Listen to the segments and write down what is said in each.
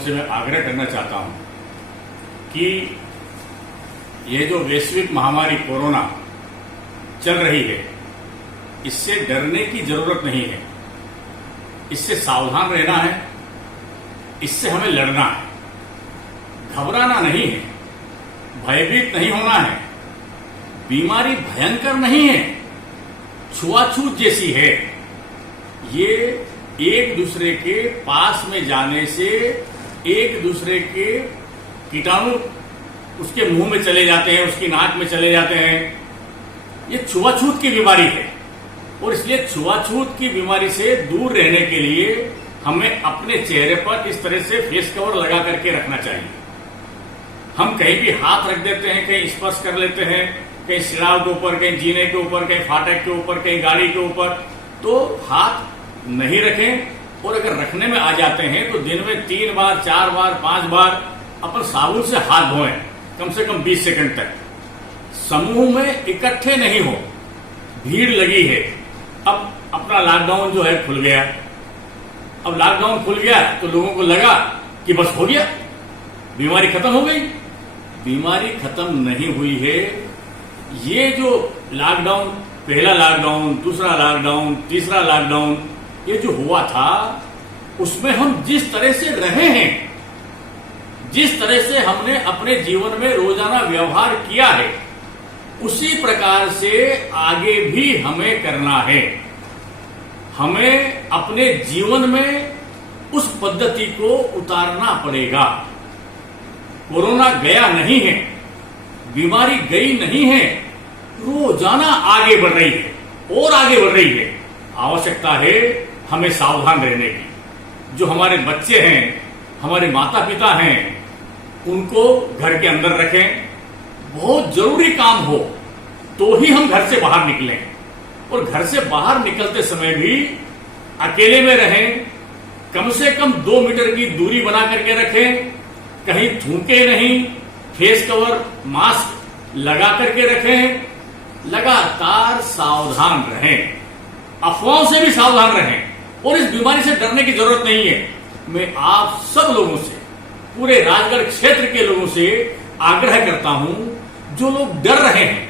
से मैं आग्रह करना चाहता हूं कि ये जो वैश्विक महामारी कोरोना चल रही है, इससे डरने की जरूरत नहीं है। इससे सावधान रहना है, इससे हमें लड़ना है, घबराना नहीं है, भयभीत नहीं होना है। बीमारी भयंकर नहीं है, छुआछूत जैसी है। ये एक दूसरे के पास में जाने से एक दूसरे के कीटाणु उसके मुंह में चले जाते हैं, उसकी नाक में चले जाते हैं। ये छुआछूत की बीमारी है और इसलिए छुआछूत की बीमारी से दूर रहने के लिए हमें अपने चेहरे पर इस तरह से फेस कवर लगा करके रखना चाहिए। हम कहीं भी हाथ रख देते हैं, कहीं स्पर्श कर लेते हैं, कहीं सिराव के ऊपर, कहीं जीने के ऊपर, कहीं फाटक के ऊपर, कहीं गाड़ी के ऊपर, तो हाथ नहीं रखें। और अगर रखने में आ जाते हैं तो दिन में 3 बार, 4 बार, 5 बार अपन साबुन से हाथ धोएं, कम से कम 20 सेकंड तक। समूह में इकट्ठे नहीं हो, भीड़ लगी है। अब अपना लॉकडाउन जो है खुल गया। अब लॉकडाउन खुल गया तो लोगों को लगा कि बस हो गया, बीमारी खत्म हो गई। बीमारी खत्म नहीं हुई है। ये जो लॉकडाउन, पहला लॉकडाउन, दूसरा लॉकडाउन, तीसरा लॉकडाउन, ये जो हुआ था उसमें हम जिस तरह से रहे हैं, जिस तरह से हमने अपने जीवन में रोजाना व्यवहार किया है, उसी प्रकार से आगे भी हमें करना है। हमें अपने जीवन में उस पद्धति को उतारना पड़ेगा। कोरोना गया नहीं है, बीमारी गई नहीं है, रोजाना आगे बढ़ रही है और आगे बढ़ रही है। आवश्यकता है हमें सावधान रहने की। जो हमारे बच्चे हैं, हमारे माता पिता हैं, उनको घर के अंदर रखें। बहुत जरूरी काम हो तो ही हम घर से बाहर निकलें और घर से बाहर निकलते समय भी अकेले में रहें। कम से कम 2 मीटर की दूरी बना करके रखें, कहीं थूके नहीं, फेस कवर, मास्क लगा करके रखें। लगातार सावधान रहें, अफवाहों से भी सावधान रहें और इस बीमारी से डरने की जरूरत नहीं है। मैं आप सब लोगों से, पूरे राजगढ़ क्षेत्र के लोगों से आग्रह करता हूं, जो लोग डर रहे हैं,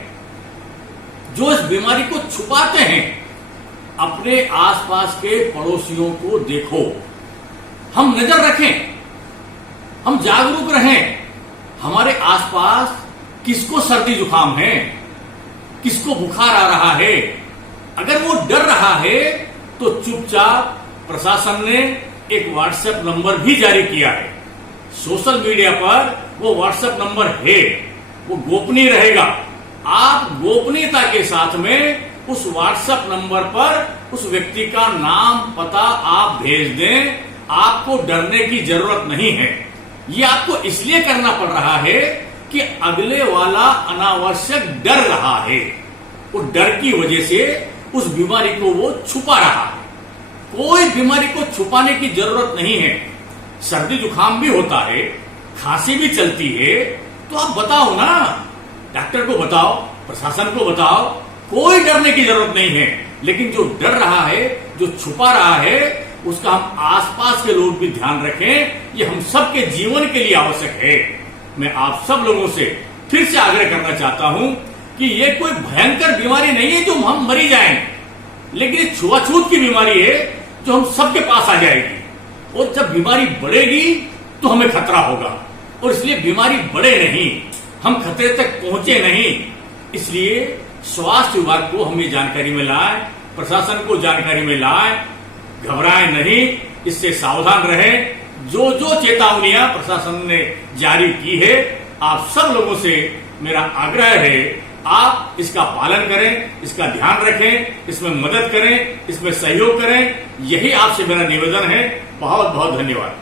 जो इस बीमारी को छुपाते हैं, अपने आसपास के पड़ोसियों को देखो। हम नजर रखें, हम जागरूक रहें। हमारे आसपास किसको सर्दी जुकाम है, किसको बुखार आ रहा है। अगर वो डर रहा है तो चुपचाप प्रशासन ने एक व्हाट्सएप नंबर भी जारी किया है। सोशल मीडिया पर वो व्हाट्सएप नंबर है, वो गोपनीय रहेगा। आप गोपनीयता के साथ में उस व्हाट्सएप नंबर पर उस व्यक्ति का नाम, पता आप भेज दें। आपको डरने की जरूरत नहीं है। ये आपको इसलिए करना पड़ रहा है कि अगले वाला अनावश्यक डर रहा है। वो डर की वजह से उस बीमारी को वो छुपा रहा है। कोई बीमारी को छुपाने की जरूरत नहीं है। सर्दी जुकाम भी होता है, खांसी भी चलती है, तो आप बताओ ना, डॉक्टर को बताओ, प्रशासन को बताओ। कोई डरने की जरूरत नहीं है। लेकिन जो डर रहा है, जो छुपा रहा है, उसका हम आसपास के लोग भी ध्यान रखें। ये हम सबके जीवन के लिए आवश्यक है। मैं आप सब लोगों से फिर से आग्रह करना चाहता हूं कि ये कोई भयंकर बीमारी नहीं है जो हम मरी जाएं, लेकिन ये छुआछूत की बीमारी है जो हम सबके पास आ जाएगी। और जब बीमारी बढ़ेगी तो हमें खतरा होगा, और इसलिए बीमारी बढ़े नहीं, हम खतरे तक पहुंचे नहीं। इसलिए स्वास्थ्य विभाग को हम ये जानकारी में लाएं, प्रशासन को जानकारी में लाएं। घबराएं नहीं, इससे सावधान रहें। जो जो चेतावनियां प्रशासन ने जारी की है, आप सब लोगों से मेरा आग्रह है, आप इसका पालन करें, इसका ध्यान रखें, इसमें मदद करें, इसमें सहयोग करें। यही आपसे मेरा निवेदन है। बहुत बहुत धन्यवाद।